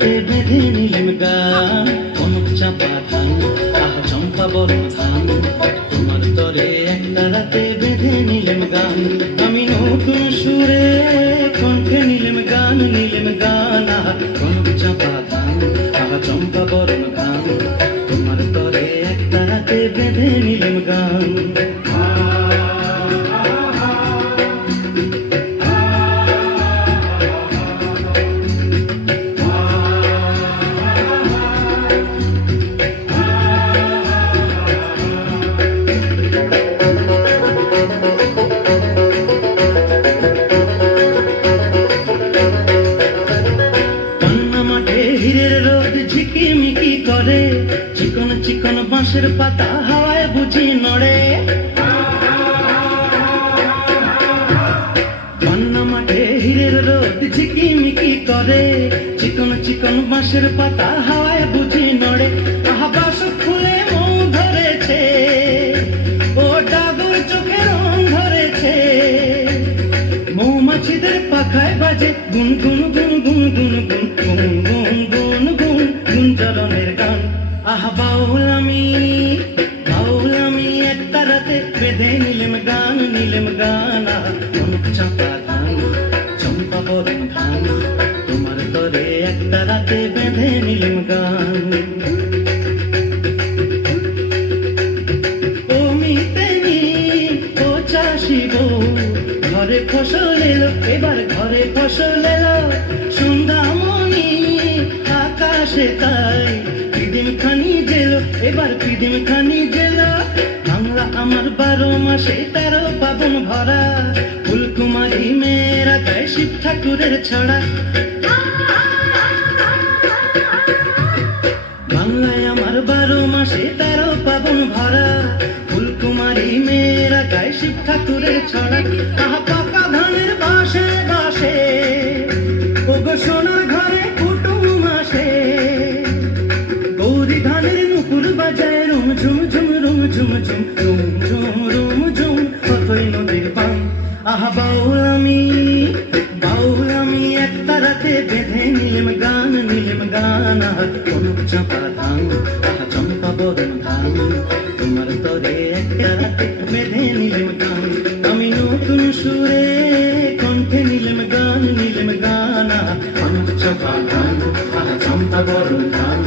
বেঁধে নিলেম গান কনক চাপা ধান আহ চম্পা বরণ ধান তোমার তরে একটা রাতে বেঁধে নিলেম গান আমি নতুন সুরে কণ্ঠে নিলেম গান আহ কনক চাপা ধান আহ চম্পা বরণ ধান তোমার তরে একটা রাতে বেঁধে নিলেম গান ঝিকিমিকি করে চিকন চিকন বাঁশের পাতা হাওয়ায় বুঝি নড়ে পান্না মাঠে হীরের রোদ ঝিকিমিকি করে চিকন চিকন বাঁশের পাতা হাওয়ায় বুঝি নড়ে আহা বাস ফুলে মৌ ধরেছে ও ডাগর চোখে রং ধরেছে মৌমাছিদের পাখায় বাজে গুন গুন গুন গুন গুন গুন গুন গুন গুন গুন গুঞ্জরণের গান আহ বাউল আমি একটা রাতে বেঁধে নিলেম গান আহ কনক চাপা ধান চম্পা বরণ ধান তোমার তরে একটা রাতে বেঁধে নিলেম গান ও মিতেনি ও চাষি বউ ঘরে ফসল এলো এবার ঘরে ফসল এলো সন্ধ্যামণি আকাশে তাই পিদিম খানি জেল এবার পিদিম খানি জেল বাংলা আমার 12 মাসে 13 পাবন ভরা ফুলকুমারী মেয়েরা গায়ে শিব ঠাকুরের ছড়া বাংলায় আমার 12 মাসে 13 পাবন ভরা ফুলকুমারী মেয়েরা গায়ে শিব ঠাকুরের ছড়া আহা পাকা ধানের বাসে বাসে ওগো সোনার ঘরে কুটুম আসে গৌরী ধানের নুপুর বাজায় রুম ঝুম ঝুম রুম ঝুম ঝুম রুম ঝুম রুম ঝুম কতই নদীর পান আহা বাউল আমি একটা রাতে বেঁধে নিলেম গান আহ কনক চাপা ধান আহ চম্পা বরণ ধান তোমার তরে একটা রাতে বেঁধে নিলেম গান আমি নতুন সুরে কণ্ঠে নিলেম গান আহ কনক চাপা ধান আহ চম্পা বরণ ধান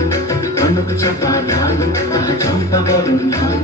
কনক চাপা ধান আহ চম্পা বরণ ধান